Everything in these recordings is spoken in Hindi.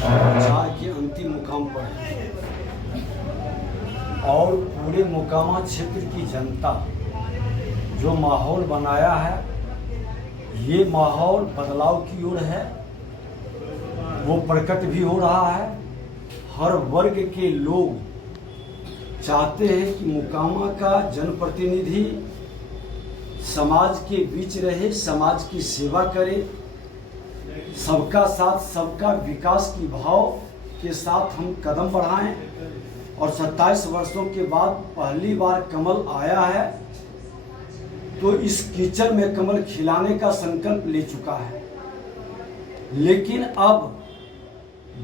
प्रचार के अंतिम मुकाम पर है और पूरे मोकामा क्षेत्र की जनता जो माहौल बनाया है, ये माहौल बदलाव की ओर है, वो प्रकट भी हो रहा है। हर वर्ग के लोग चाहते हैं कि मोकामा का जनप्रतिनिधि समाज के बीच रहे, समाज की सेवा करे, सबका साथ सबका विकास की भाव के साथ हम कदम बढ़ाएं। और 27 वर्षों के बाद पहली बार कमल आया है, तो इस कीचड़ में कमल खिलाने का संकल्प ले चुका है। लेकिन अब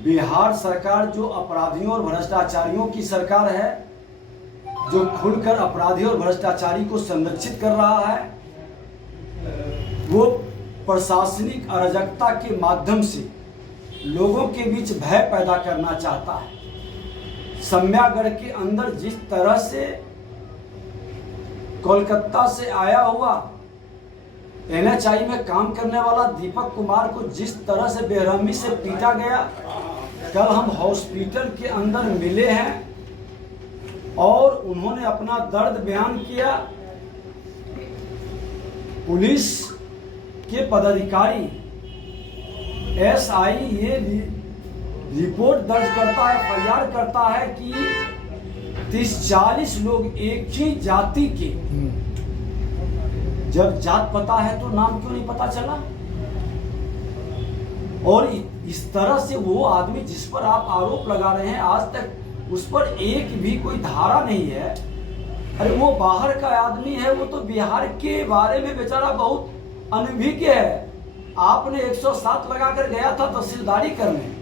बिहार सरकार जो अपराधियों और भ्रष्टाचारियों की सरकार है, जो खुलकर अपराधी और भ्रष्टाचारी को संरक्षित कर रहा है, वो प्रशासनिक अराजकता के माध्यम से लोगों के बीच भय पैदा करना चाहता है। सम्यागढ़ के अंदर जिस तरह से कोलकाता से आया हुआ NHI में काम करने वाला दीपक कुमार को जिस तरह से बेरहमी से पीटा गया, कल हम हॉस्पिटल के अंदर मिले हैं और उन्होंने अपना दर्द बयान किया। पुलिस के पदाधिकारी SI ये रिपोर्ट दर्ज करता है, FIR करता है कि 30-40 लोग एक ही जाति के। जब जात पता है तो नाम क्यों नहीं पता चला? और इस तरह से वो आदमी जिस पर आप आरोप लगा रहे हैं, आज तक उस पर एक भी कोई धारा नहीं है। अरे वो बाहर का आदमी है, वो तो बिहार के बारे में बेचारा बहुत अनभिज्ञ है। आपने 107 लगाकर गया था तहसीलदारी करने,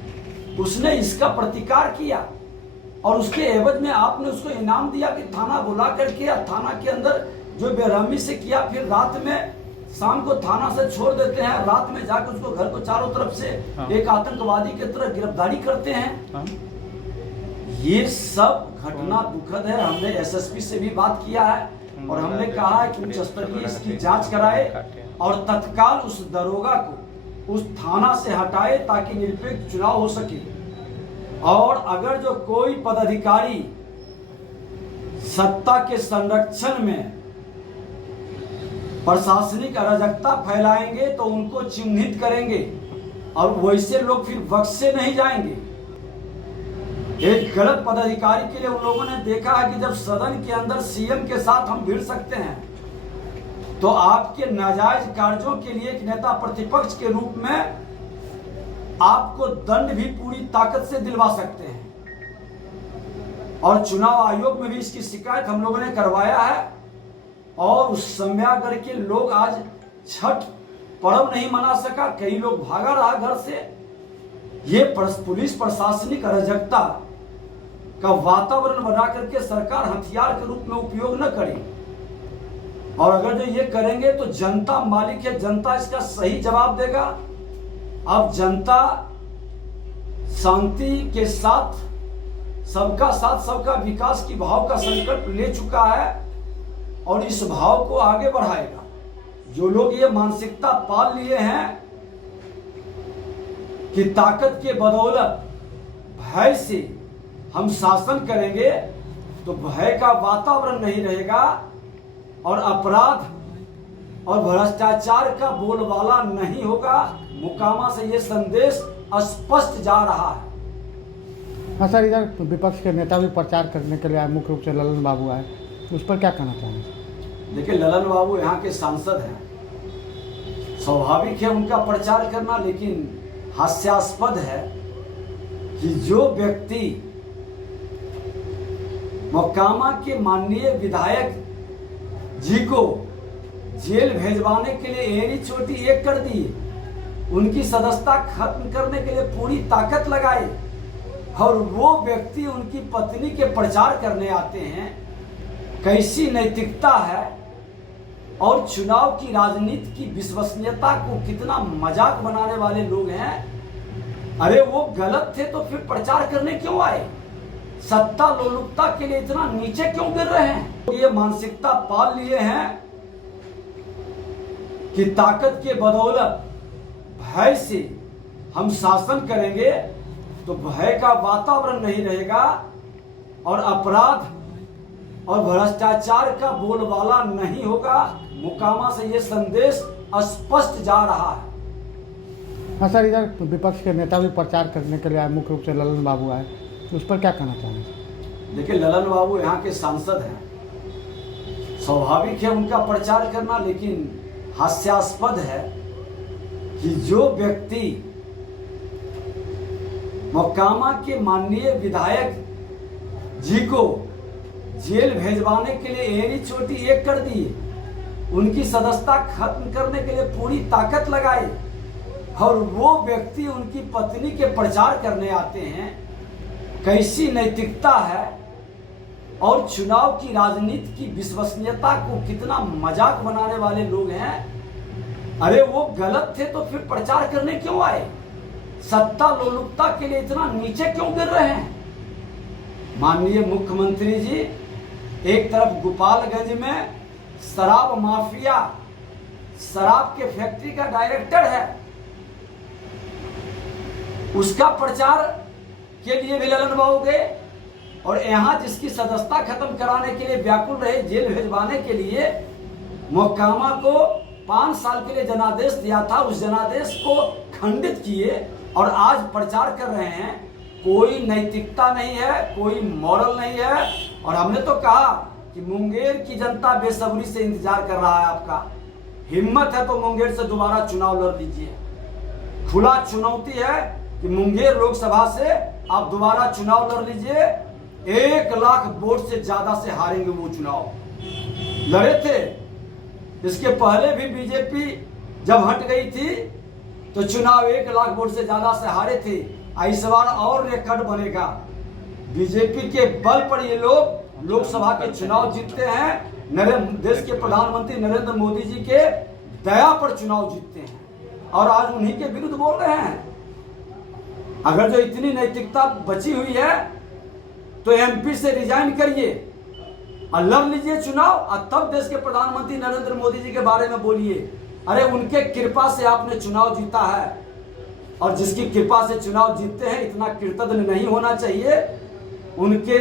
उसने इसका प्रतिकार किया और उसके एवज में आपने उसको इनाम दिया कि थाना बुला करके, थाना के अंदर जो बेरहमी से किया, फिर रात में शाम को थाना से छोड़ देते हैं, रात में जाकर उसको घर को चारों तरफ से एक आतंकवादी की तरह गिरफ्तारी करते हैं। ये सब घटना दुखद है। हमने SSP से भी बात किया है और हमने कहा है कि उच्च स्तरीय इसकी जांच कराए और तत्काल उस दरोगा को उस थाना से हटाए ताकि निरपेक्ष चुनाव हो सके। और अगर जो कोई पदाधिकारी सत्ता के संरक्षण में प्रशासनिक अराजकता फैलाएंगे तो उनको चिन्हित करेंगे और वैसे लोग फिर बख्शे नहीं जाएंगे। एक गलत पदाधिकारी के लिए उन लोगों ने देखा है कि जब सदन के अंदर CM के साथ हम भिड़ सकते हैं, तो आपके नाजायज कार्यों के लिए एक नेता प्रतिपक्ष के रूप में आपको दंड भी पूरी ताकत से दिलवा सकते हैं। और चुनाव आयोग में भी इसकी शिकायत हम लोगों ने करवाया है और उस सम्यागढ़ के लोग आज छठ पर्व नहीं मना सका, कई लोग भागा रहा घर से। ये पुलिस प्रशासनिक अराजकता का वातावरण बना करके सरकार हथियार के रूप में उपयोग न करे। और अगर जो ये करेंगे तो जनता मालिक है, जनता इसका सही जवाब देगा। अब जनता शांति के साथ सबका विकास की भाव का संकल्प ले चुका है और इस भाव को आगे बढ़ाएगा। जो लोग ये मानसिकता पाल लिए हैं कि ताकत के बदौलत भय से हम शासन करेंगे, तो भय का वातावरण नहीं रहेगा और अपराध और भ्रष्टाचार का बोलबाला नहीं होगा। मोकामा से ये संदेश स्पष्ट जा रहा है। हाँ सर, इधर विपक्ष के नेता भी प्रचार करने के लिए आए, मुख्य रूप से ललन बाबू आए, उस पर क्या कहना चाहेंगे? देखिए, ललन बाबू यहाँ के सांसद हैं, स्वाभाविक है उनका प्रचार करना, लेकिन हास्यास्पद है कि जो व्यक्ति मोकामा के माननीय विधायक जी को जेल भेजवाने के लिए एड़ी चोटी एक कर दी, उनकी सदस्यता खत्म करने के लिए पूरी ताकत लगाई, और वो व्यक्ति उनकी पत्नी के प्रचार करने आते हैं। कैसी नैतिकता है और चुनाव की राजनीति की विश्वसनीयता को कितना मजाक बनाने वाले लोग हैं। अरे वो गलत थे तो फिर प्रचार करने क्यों आए? सत्ता लोलुपता के लिए इतना नीचे क्यों गिर रहे हैं? ये मानसिकता पाल लिए हैं कि ताकत के बदौलत भय से हम शासन करेंगे तो भय का वातावरण नहीं रहेगा और अपराध और भ्रष्टाचार का बोलबाला नहीं होगा। मोकामा से ये संदेश स्पष्ट जा रहा है। हाँ सर, इधर विपक्ष के नेता भी प्रचार करने के लिए आए, मुख्य रूप से ललन बाबू आए, उस पर क्या कहना चाहेंगे? देखिए, ललन बाबू यहाँ के सांसद हैं, स्वाभाविक है उनका प्रचार करना, लेकिन हास्यास्पद है कि जो व्यक्ति मोकामा के माननीय विधायक जी को जेल भेजवाने के लिए एड़ी चोटी एक कर दिए, उनकी सदस्यता खत्म करने के लिए पूरी ताकत लगाई, और वो व्यक्ति उनकी पत्नी के प्रचार करने आते हैं। कैसी नैतिकता है और चुनाव की राजनीति की विश्वसनीयता को कितना मजाक बनाने वाले लोग हैं। अरे वो गलत थे तो फिर प्रचार करने क्यों आए? सत्ता लोलुपता के लिए इतना नीचे क्यों गिर रहे हैं? माननीय मुख्यमंत्री जी एक तरफ गोपालगंज में शराब माफिया, शराब के फैक्ट्री का डायरेक्टर है, उसका प्रचार के लिए भी ललन बाबू गए, और यहाँ जिसकी सदस्यता खत्म कराने के लिए व्याकुल रहे, जेल भेजवाने के लिए मोकामा को 5 साल के लिए जनादेश दिया था, उस जनादेश को खंडित किए और आज प्रचार कर रहे हैं। कोई नैतिकता नहीं है, कोई मॉरल नहीं है। और हमने तो कहा कि मुंगेर की जनता बेसब्री से इंतजार कर रहा है आपका। हिम्मत है तो मुंगेर से दोबारा चुनाव लड़ लीजिए। खुला चुनौती है कि मुंगेर लोकसभा से आप दोबारा चुनाव लड़ लीजिए। 1 लाख वोट से ज्यादा से हारेंगे वो चुनाव। लड़े थे, इसके पहले भी बीजेपी जब हट गई थी तो चुनाव 1 लाख वोट से ज्यादा से हारे थे। इस बार और रिकॉर्ड बनेगा। बीजेपी के बल पर ये लोग लोकसभा के चुनाव जीतते हैं। देश के प्रधानमंत्री नरेंद्र मोदी जी के दया पर चुनाव जीतते हैं और आज उन्हीं के विरुद्ध बोल रहे हैं। अगर जो इतनी नैतिकता बची हुई है तो एमपी से रिजाइन करिए और लड़ लीजिए चुनाव, और तब देश के प्रधानमंत्री नरेंद्र मोदी जी के बारे में बोलिए। अरे उनके कृपा से आपने चुनाव जीता है, और जिसकी कृपा से चुनाव जीतते हैं इतना कृतज्ञ नहीं होना चाहिए। उनके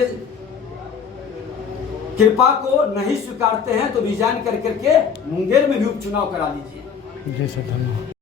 कृपा को नहीं स्वीकारते हैं तो रिजाइन कर करके मुंगेर में भी उपचुनाव करा लीजिए। जी सर, धन्यवाद।